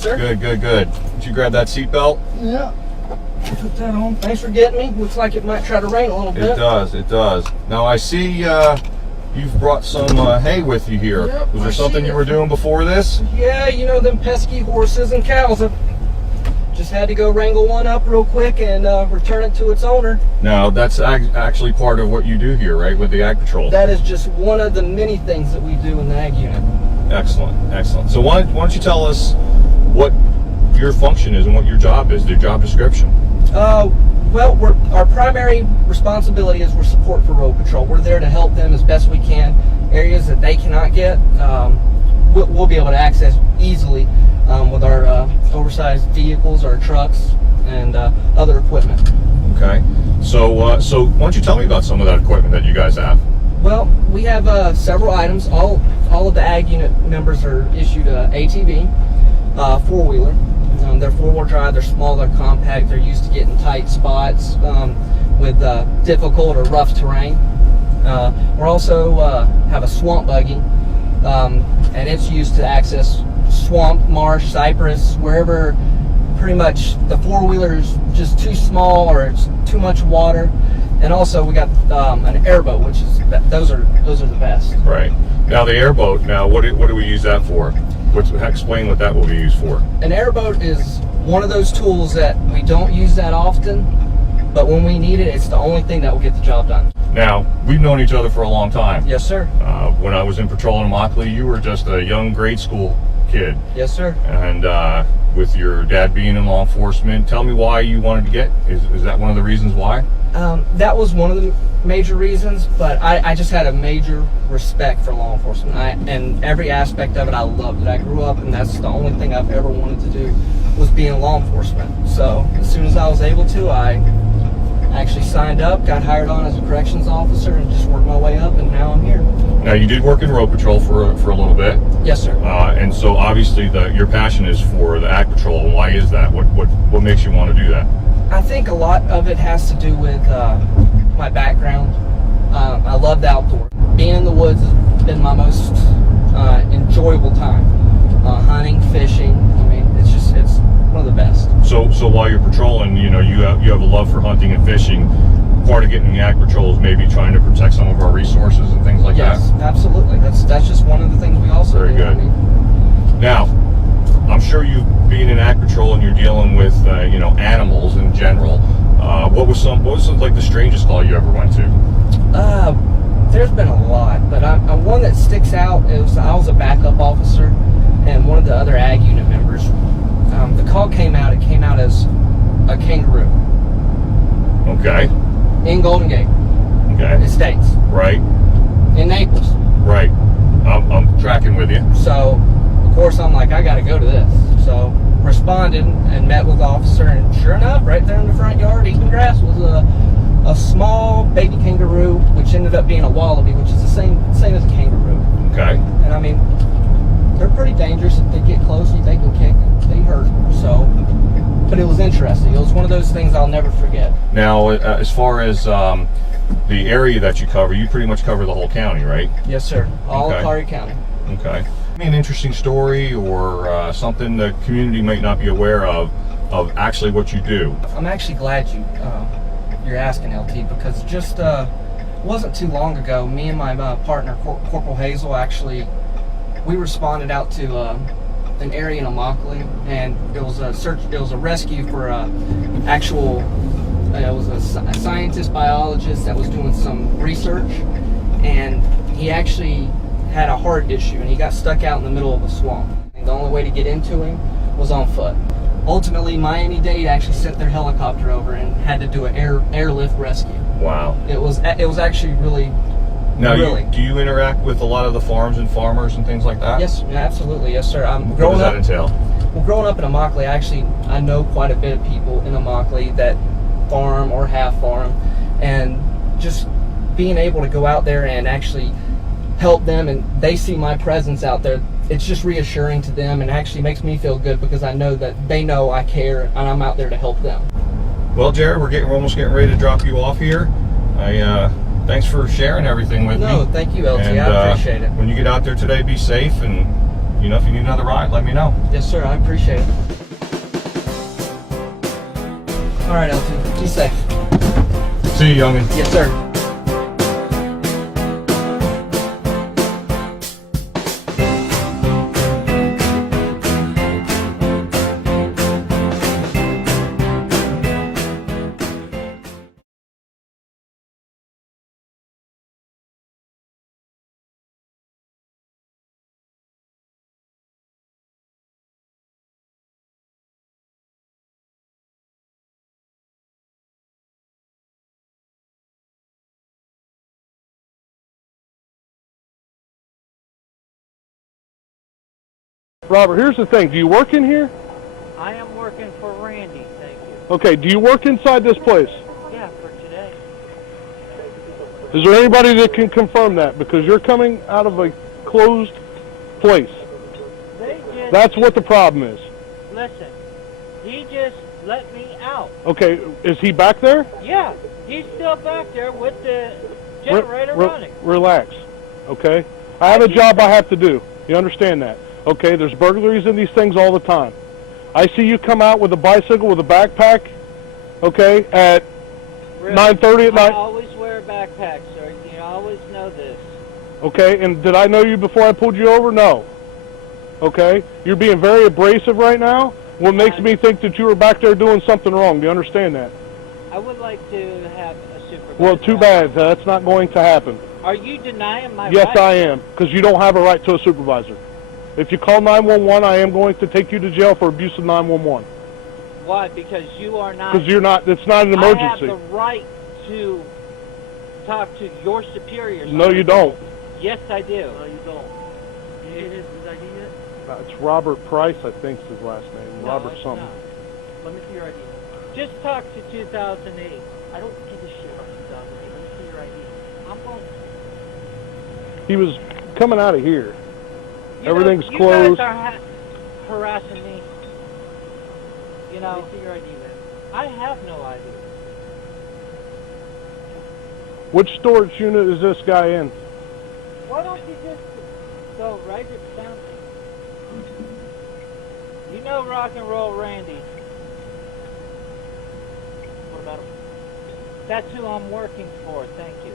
sir. Good, good, good. Did you grab that seatbelt? Yeah. Put that on. Thanks for getting me. Looks like it might try to rain a little bit. It does, it does. Now I see you've brought some hay with you here. Yep, Was there something you were doing before this? Yeah, you know them pesky horses and cows. I just had to go wrangle one up real quick and return it to its owner. Now that's actually part of what you do here, right, with the Ag Patrol? That is just one of the many things that we do in the Ag Unit. Excellent, excellent. So why don't you tell us what your function is and what your job is, your job description? Well, our primary responsibility is we're support for road patrol. We're there to help them as best we can. Areas that they cannot get, we'll be able to access easily with our oversized vehicles, our trucks, and other equipment. Okay. So why don't you tell me about some of that equipment that you guys have? Well, we have several items. All of the Ag Unit members are issued a ATV, four-wheeler. They're four-wheel drive, they're small, they're compact, they're used to getting tight spots with difficult or rough terrain. We also have a swamp buggy, and it's used to access swamp, marsh, cypress, wherever pretty much the four-wheeler is just too small or it's too much water. And also we got an airboat, which is those are the best. Right. Now the airboat. Now what do we use that for? Explain what that will be used for. An airboat is one of those tools that we don't use that often, but when we need it, it's the only thing that will get the job done. Now we've known each other for a long time. Yes, sir. When I was in patrol in Immokalee, you were just a young grade school kid. Yes, sir. And with your dad being in law enforcement, tell me why you wanted to get. Is that one of the reasons why? That was one of the major reasons, but I just had a major respect for law enforcement. And every aspect of it, I loved it. I grew up, and that's the only thing I've ever wanted to do was be in law enforcement. So as soon as I was able to, I actually signed up, got hired on as a corrections officer, and just worked my way up, and now I'm here. Now you did work in road patrol for a little bit. Yes, sir. And so obviously your passion is for the Ag Patrol. And why is that? What makes you want to do that? I think a lot of it has to do with my background. I love the outdoors. Being in the woods has been my most enjoyable time. Hunting, fishing. I mean, it's one of the best. So while you're patrolling, you have a love for hunting and fishing. Part of getting in the Ag Patrol is maybe trying to protect some of our resources and things like that. Yes, absolutely. That's just one of the things we also do. Very good. Now, I'm sure you being in Ag Patrol and you're dealing with animals in general. What was like the strangest call you ever went to? There's been a lot, but one that sticks out is I was a backup officer, and one of the other Ag Unit members. The call came out. It came out as a kangaroo. Okay. In Golden Gate. Okay. Estates. Right. In Naples. Right. I'm tracking with you. So, of course, I'm like, I got to go to this. So, responded and met with the officer, and sure enough, right there in the front yard eating grass was a small baby kangaroo, which ended up being a wallaby, which is the same as a kangaroo. Okay. And I mean, they're pretty dangerous. If they get close, they can kick, they hurt. So, but it was interesting. It was one of those things I'll never forget. Now, as far as the area that you cover, you pretty much cover the whole county, right? Yes, sir. All of Collier County. Okay. An interesting story or something the community might not be aware of actually what you do. I'm actually glad you're asking, LT, because just wasn't too long ago, me and my partner Corporal Hazel, actually we responded out to an area in Immokalee, and it was a rescue for it was a scientist biologist that was doing some research, and he actually had a heart issue, and he got stuck out in the middle of a swamp. And the only way to get into him was on foot. Ultimately, Miami-Dade actually sent their helicopter over and had to do an airlift rescue. Wow. It was actually really. Now, really. Do you interact with a lot of the farms and farmers and things like that? Yes, absolutely, yes, sir. What does that entail? Well, growing up in Immokalee, I know quite a bit of people in Immokalee that farm or half farm, and just being able to go out there and actually help them, and they see my presence out there, it's just reassuring to them, and actually makes me feel good because I know that they know I care and I'm out there to help them. Well, Jared, we're almost getting ready to drop you off here. Thanks for sharing everything with me. No, thank you, LT. And, I appreciate it. When you get out there today, be safe and you know, if you need another ride, let me know. Yes, sir. I appreciate it. All right, Elton. Be safe. See you, youngin. Yes, sir. Robert, here's the thing. Do you work in here? I am working for Randy, thank you. Okay, do you work inside this place? Yeah, for today. Is there anybody that can confirm that? Because you're coming out of a closed place. They just... That's what the problem is. Listen, he just let me out. Okay, is he back there? Yeah, he's still back there with the generator running. Relax, okay? I have a job I have to do. You understand that? Okay, there's burglaries in these things all the time. I see you come out with a bicycle with a backpack, okay, at Really? 9:30 at night. I always wear a backpack, sir. You always know this. Okay, and did I know you before I pulled you over? No. Okay, you're being very abrasive right now. What makes me think that you were back there doing something wrong? Do you understand that? I would like to have a supervisor. Well, too bad. That's not going to happen. Are you denying my Yes, right? I am, because you don't have a right to a supervisor. If you call 911, I am going to take you to jail for abuse of 911. Why? Because you are not... Because you're not, it's not an emergency. I have the right to talk to your superiors. No, you don't. Yes, I do. No, you don't. You get his ID yet? It's Robert Price, I think is his last name. No, Robert it's something. not. Let me see your ID. Just talk to 2008. I don't give a shit about 2008. Let me see your ID. I'm going... He was coming out of here. You know, Everything's you closed. guys are harassing me. You know, Let me see your ID, man. I have no idea. Which storage unit is this guy in? Why don't you just go right it down? You know Rock and Roll Randy. What about him? That's who I'm working for, thank you.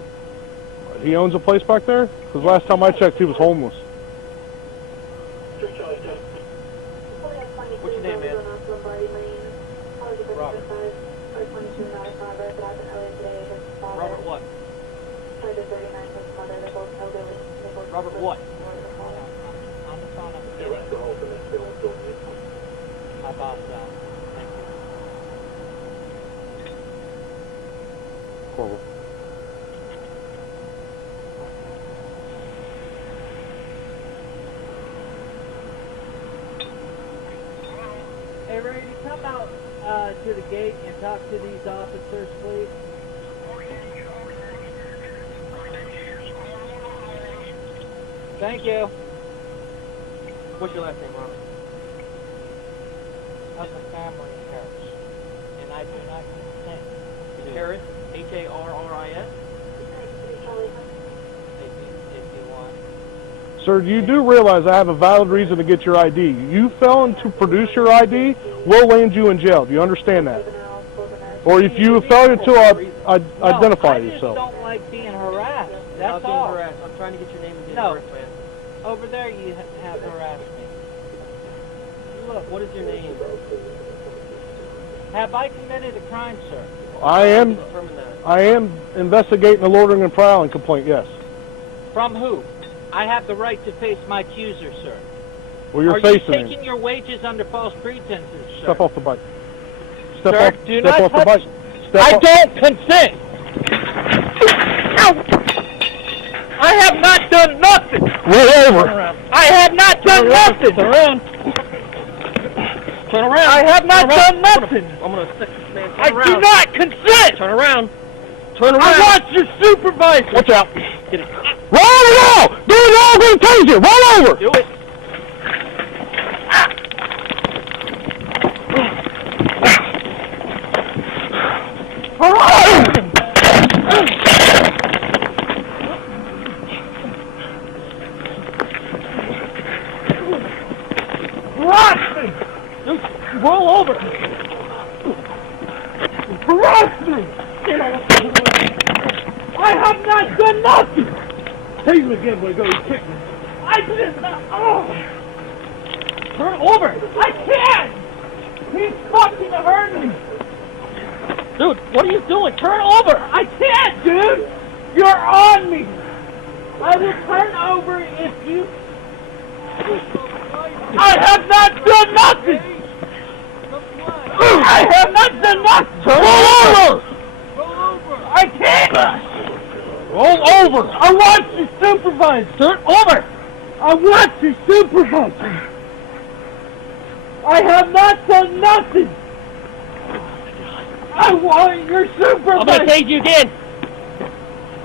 He owns a place back there? Because last time I checked, he was homeless. What's your name, man? Robert. Robert what? Robert what? On the phone, I'm getting my boss out. Thank you. Horrible. Hey, Randy, come out to the gate and talk to these officers, please. Thank you. What's your last name, Robert? Of the family in Harris. And I do not consent. Is it Harris? H-A-R-R-I-S? If you want. Sir, you do realize I have a valid reason to get your ID. You failing to produce your ID, we'll land you in jail. Do you understand that? Or if you fail to identify I just yourself. don't like being harassed. I'm That's not being all. harassed. I'm trying to get your name and date No. of birth, man. Over there you have harassed me. Look, what is your name? Have I committed a crime, sir? I am Determine that. I am investigating a loitering and prowling complaint, yes. From who? I have the right to face my accuser, sir. Well, you're Are you facing taking him. your wages under false pretenses, sir? Step off the bike. Step Sir, off, do step not off the touch- bike. Step I off. don't consent! Ow! I have not done nothing! Roll over. I have not done nothing! Turn around. Turn around. I have not done nothing! I'm gonna stick this man. Turn I around. do not consent! Turn around. Turn around. I want your supervisor! Watch out. Get it. Roll over now! Do it all, I'm going to tase you. Roll over. Do it. I have not done nothing! Tase me again, boy. Go. You kick me. I just... Oh! Turn over! I can't! He's fucking hurting me! Dude, what are you doing? Turn over! I can't, dude! You're on me! I will turn over if you... I have not done nothing! I have not done nothing! Roll over! I can't! Roll over! I want to supervise! Turn over! I want to supervise! I have not done nothing! I want your supervisor! I'm gonna tase you again!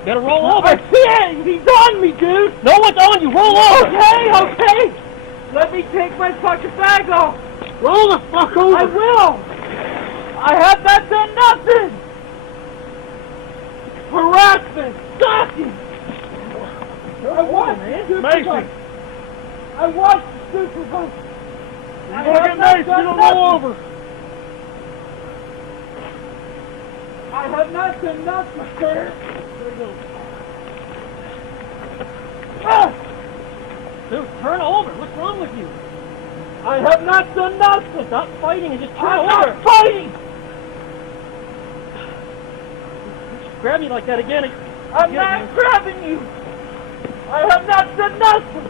Better roll over! I can't! He's on me, dude! No one's on you! Roll over! Okay! Let me take my fucking bag off! Roll the fuck over! I will! I have not done nothing! Harassment! Stalking! I want supervisor! I want supervisor! I have not done nothing! Roll over! I have not done nothing, sir! Ah! Dude, turn over! What's wrong with you? I have not done nothing! Stop fighting and just turn over! I'm not fighting! Grab me like that again. I'm not grabbing you! I have not done nothing!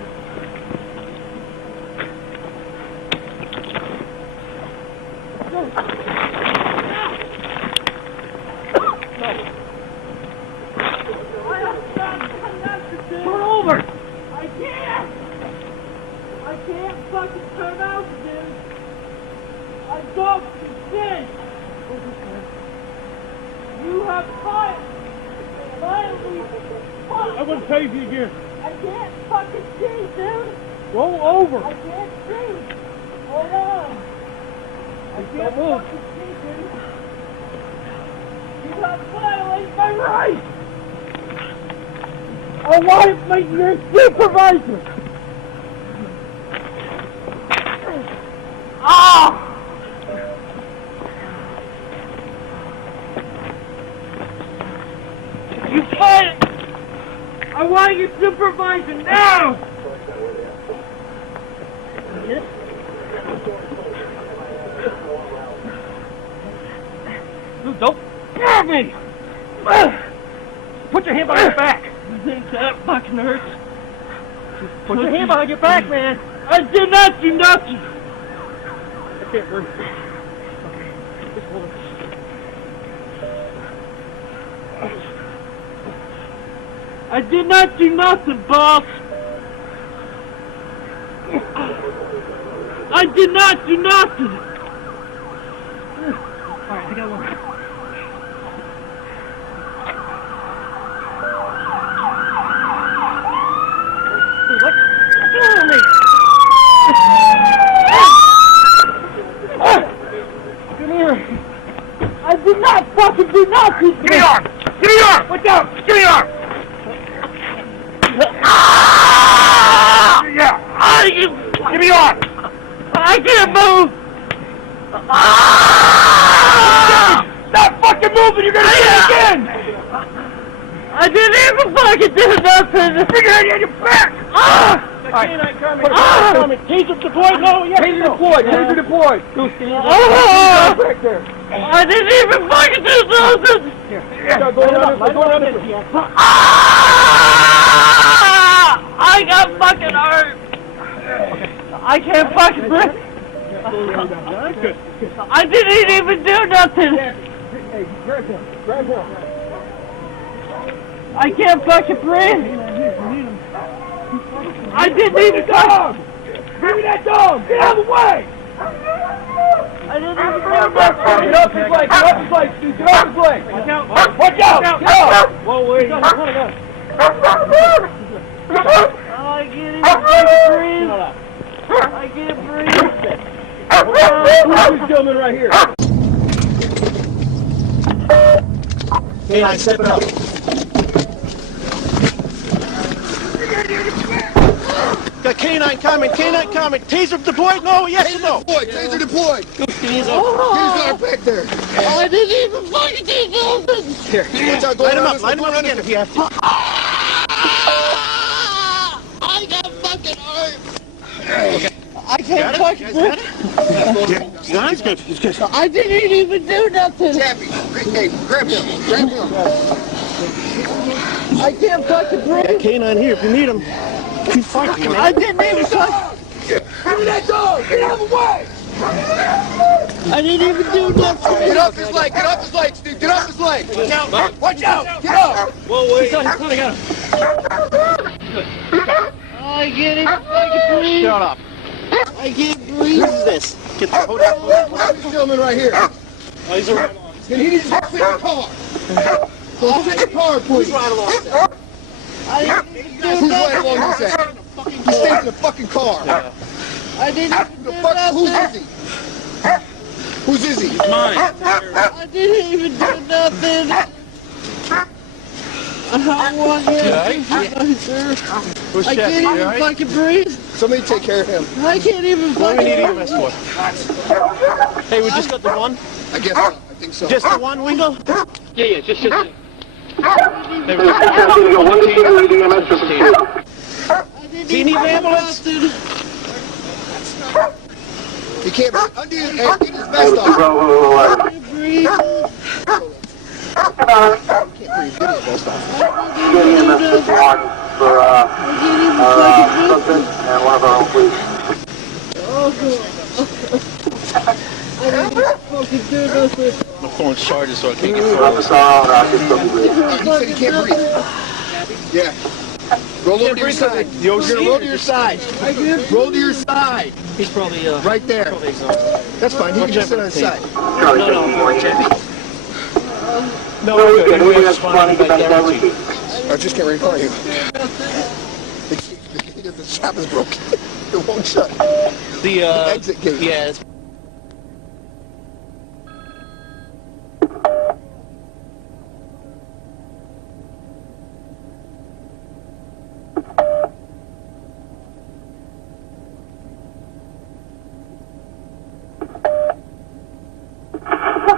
Turn over! I can't! I can't fucking turn out, dude! I don't consent! You have violently I wouldn't tase you again. I can't fucking see, dude! Roll over. I can't see! Hold on! I can't fucking see, dude! You have violated my rights! I want to make you your supervisor! Ah! You fight! I want your supervisor now! Dude, don't grab me! Put your hand behind your back! That fucking hurts. Put your hand behind your back, man! I did not do nothing! I can't breathe. Okay, just hold it. I did not do nothing, boss! I did not do nothing! Alright, I got one. What? Kill me! Come here! I did not fucking do nothing! Give me your arm! Give me your arm! Watch out! Give me your arm! Yeah! Give me your arm! I can't move! Stop fucking moving! You're gonna do it again! I didn't even fucking do nothing! Bring your hand on your back! Canine coming! Taser deployed! No, yeah! Taser deployed! Taser deployed! I didn't even fucking do something! Here, go around this way! I got fucking hurt! I can't fucking breathe! I didn't even do nothing! Hey, grab him! Grab him! I can't fucking breathe! I didn't even dog! Give me that dog! Get out of the way! I didn't even do nothing! Get off his leg! Get off his leg, Steve! Get off his leg! Watch out! Watch out! Get out! Whoa, wait! I can't even breathe! I can't breathe! Who's coming right here? Canine, step it up. Got Canine coming, canine coming. Taser deployed? No, yes or no? Deployed, taser deployed. Oh. Taser back there. I didn't even fucking do nothing. Here, Watch out, go line him around up, line him up again if you have to. I got fucking arms. Okay. I can't fucking breathe. Yeah, no, he's good, he's good. I didn't even do nothing. Tappy, hey, grab him, grab him. I can't fucking breathe. Yeah, canine here if you need him. Keep fighting him. I didn't even touch. Give me that dog, get out of the way. I didn't even do nothing. Get off his leg, get off his legs, dude, get off his leg. Watch out, watch out, get up. Whoa, wait. He's coming, got him. I can't even fucking breathe. Shut up. I can't breathe this. Hold on. This gentleman right here. Oh, he's right along. He needs to fit the car. So fit the car, please. Who's right along there? I didn't even do Who's right nothing. along this end? He stays in the fucking car. I didn't even The do fuck, nothing. who's is he? Mine. I didn't even do nothing. I want you, sir. I can't even fucking breathe. Somebody take care of him. I can't even fucking breathe. Hey, we just got the one? I guess so. I think so. Just the one window? Yeah, just. Hey, I didn't even ambulance. He can't undo his, hey, get his vest off. I can't breathe. Can't breathe. Get his vest off. and one of our own police. Fucking do nothing. I'm pouring charges so I can't get Officer, He said he can't breathe. Yeah. Roll over to your side. You're gonna roll to your side. Roll to your side. He's probably, Right there. probably exhausted. That's fine. He can just sit on his side. Charlie, No, we're good. We have spawning back there. I just can't recall you. The strap is broken. It won't shut. The Exit gate. Yeah, it's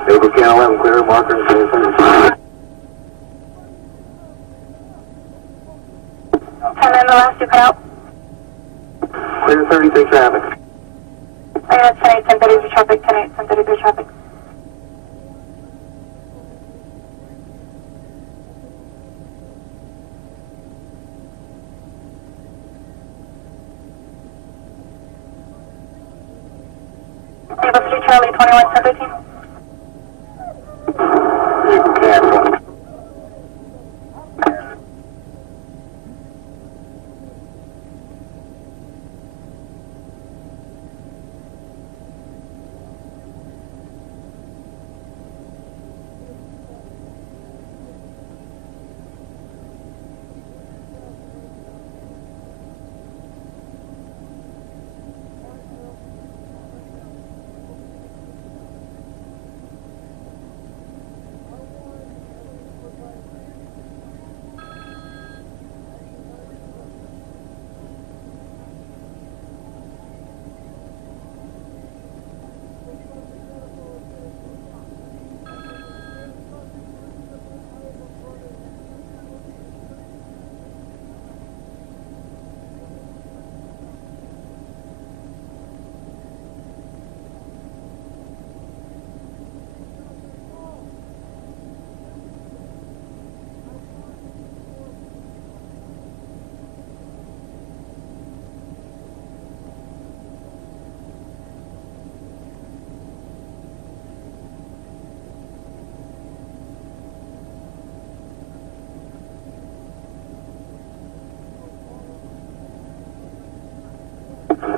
Able can 11 clear, marker 10 And then the last two cut out. Clear 33 traffic. I got 10-8, 10-33 traffic, 10-8, 10-33 traffic. Able to do Charlie 21, 10-13. Able can 1.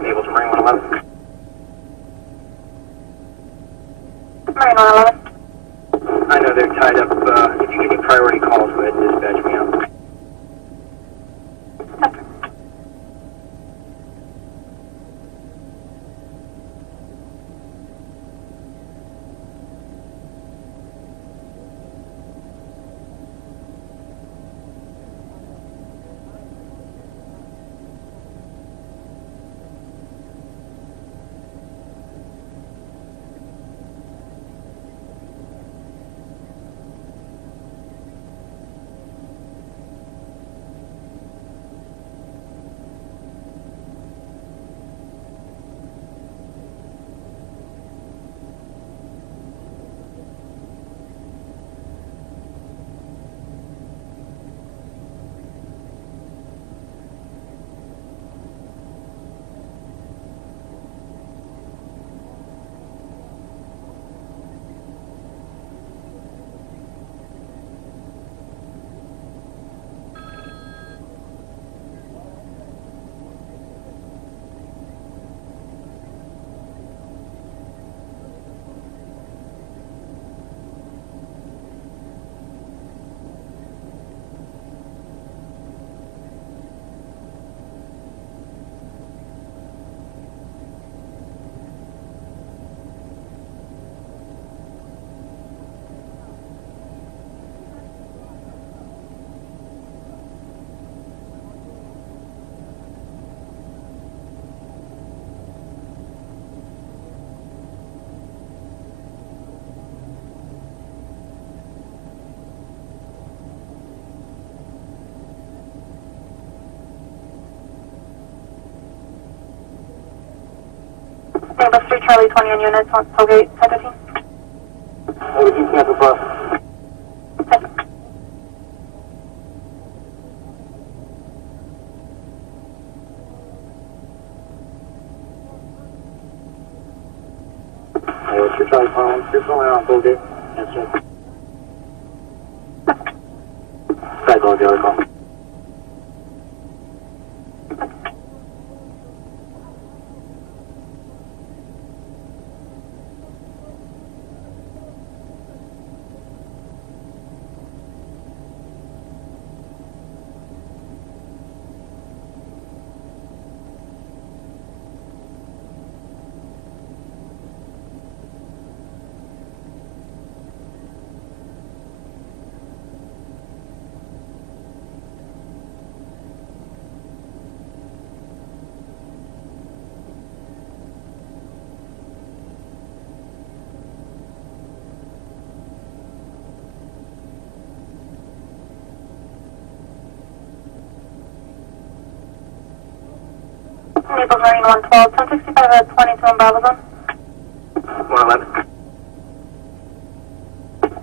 Able to bring 111. Marine 111. I know they're tied up. If you get any priority calls, go ahead and dispatch me out. Neighbor 3 Charlie 20 on units on Tollgate 1015. Neighbor 2 Tampa Bus. Neighbor 2 Charlie 21, 3 Charlie on Tollgate. Answer. Side call, the other call. Naples Marine 112, 1065 at 22 in Bravo Zone. 111.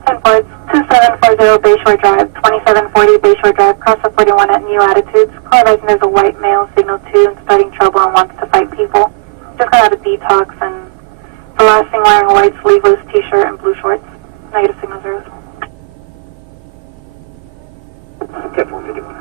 10 Fords, 2740 Bayshore Drive, 2740 Bayshore Drive, cross the 41 at New Attitudes. Call advising there's a white male, signal 2, and starting trouble and wants to fight people. Just got out of detox and the last thing wearing a white sleeveless t-shirt and blue shorts. Negative signal 0. Step 151.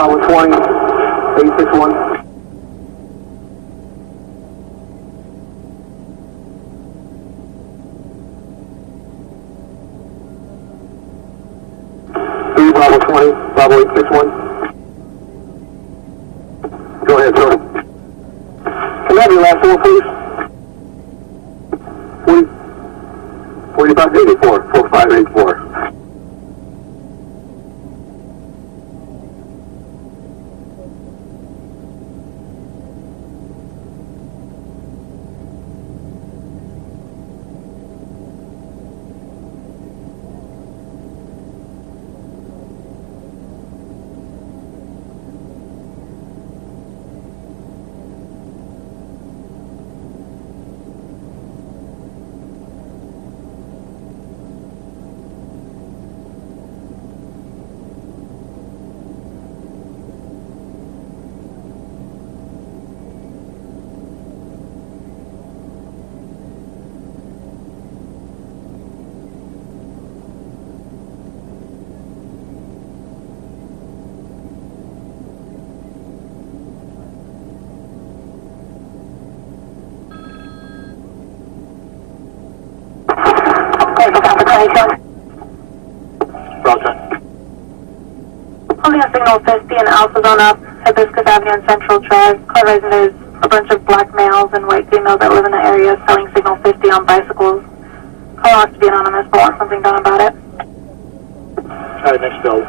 Bravo 20, 861. Bravo 20, Bravo 861. Go ahead, sir. Can I have your last four, please? 4584, 4584. Roger. Holding a signal 50 and Alpha Zone up, Hibiscus Avenue and Central Drive. Car rising, there's a bunch of black males and white females that live in the area selling signal 50 on bicycles. Call has to be anonymous, but want something done about it. Alright, next build.